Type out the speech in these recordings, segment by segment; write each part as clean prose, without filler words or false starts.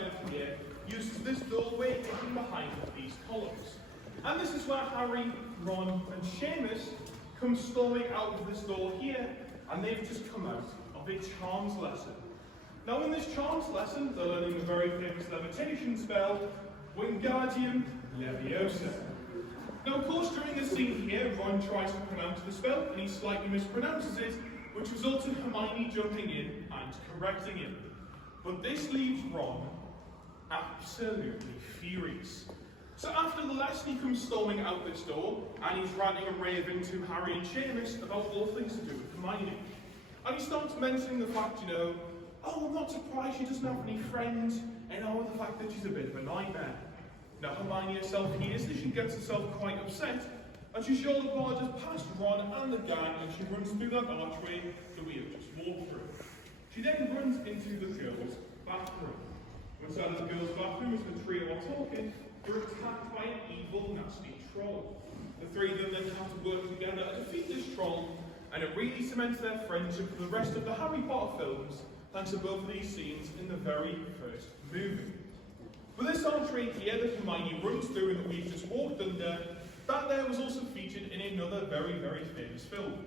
outside of here uses this doorway hidden behind these columns. And this is where Harry, Ron and Seamus come storming out of this door here, and they've just come out of a charms lesson. Now in this charms lesson, they're learning the very famous levitation spell, Wingardium Leviosa. Now of course during this scene here, Ron tries to pronounce the spell and he slightly mispronounces it, which results in Hermione jumping in and correcting him. But this leaves Ron absolutely furious. So after the lesson, he comes storming out this door, and he's ranting and raving to Harry and Seamus about all things to do with Hermione. And he starts mentioning the fact, oh, I'm not surprised she doesn't have any friends, and the fact that she's a bit of a nightmare. Now Hermione herself hears this, she gets herself quite upset, and she shoulder barges past Ron and the gang, and she runs through that archway that we have just walked through. She then runs into the girls' bathroom. Inside the girls' bathroom, as the trio are talking, they're attacked by an evil, nasty troll. The three of them then have to work together to defeat this troll, and it really cements their friendship for the rest of the Harry Potter films, thanks to both of these scenes in the very first movie. But this archway here that Hermione runs through and that we've just walked under, that there was also featured in another very, very famous film.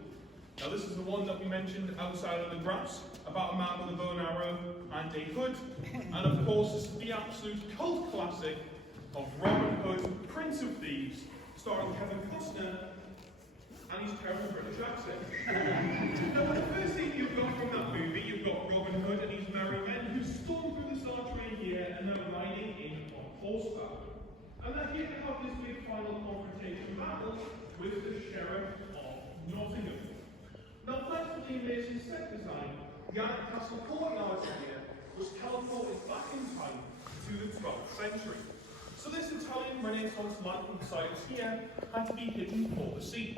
Now this is the one that we mentioned outside on the grass, about a man with a bow and arrow and a hood. And of course this is the absolute cult classic of Robin Hood, Prince of Thieves, starring Kevin Costner and his terrible British accent. Now the first thing you've got from that movie, you've got Robin Hood and his merry men who storm through this archway here and they're riding in on horseback. And they're here to have this big final confrontation battle with the Sheriff of Nottingham. Now thanks to the amazing set design, the Alnwick Castle courtyard here was teleported back in time to the 12th century. So this Italian Renaissance-like site here had to be hidden for the scene.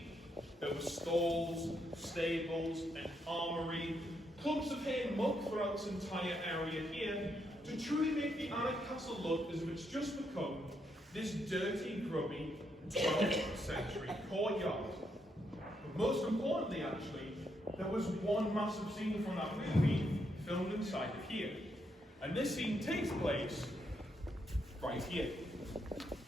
There were stalls, stables, an armoury, clumps of hay and muck throughout this entire area here to truly make the Alnwick Castle look as if it's just become this dirty, grubby 12th century courtyard. But most importantly, actually, there was one massive scene from that movie filmed inside of here. And this scene takes place right here.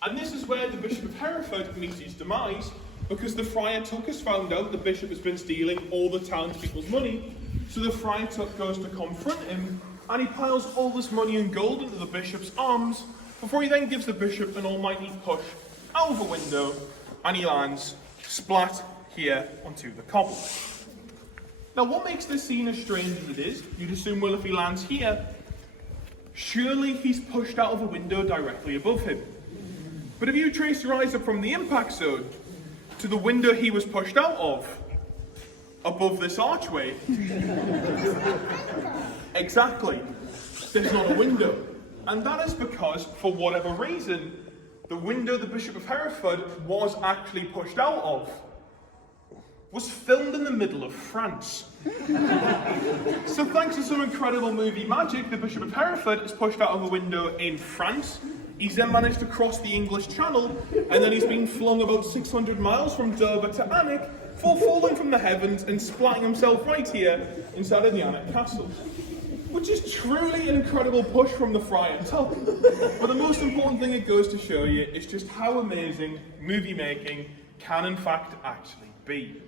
And this is where the Bishop of Hereford meets his demise, because the Friar Tuck has found out the Bishop has been stealing all the townspeople's money. So the Friar Tuck goes to confront him, and he piles all this money and gold into the Bishop's arms, before he then gives the Bishop an almighty push out of a window, and he lands splat here onto the cobble. Now what makes this scene as strange as it is, you'd assume, well, if he lands here, surely he's pushed out of a window directly above him. But if you trace your eyes up from the impact zone to the window he was pushed out of, above this archway, exactly, there's not a window. And that is because, for whatever reason, the window the Bishop of Hereford was actually pushed out of was filmed in the middle of France. So thanks to some incredible movie magic, the Bishop of Hereford is pushed out of a window in France. He's then managed to cross the English Channel, and then he's been flung about 600 miles from Dover to Alnwick, falling from the heavens and splatting himself right here inside of the Alnwick Castle. Which is truly an incredible push from the Friar Tuck. But the most important thing it goes to show you is just how amazing movie making can in fact actually be.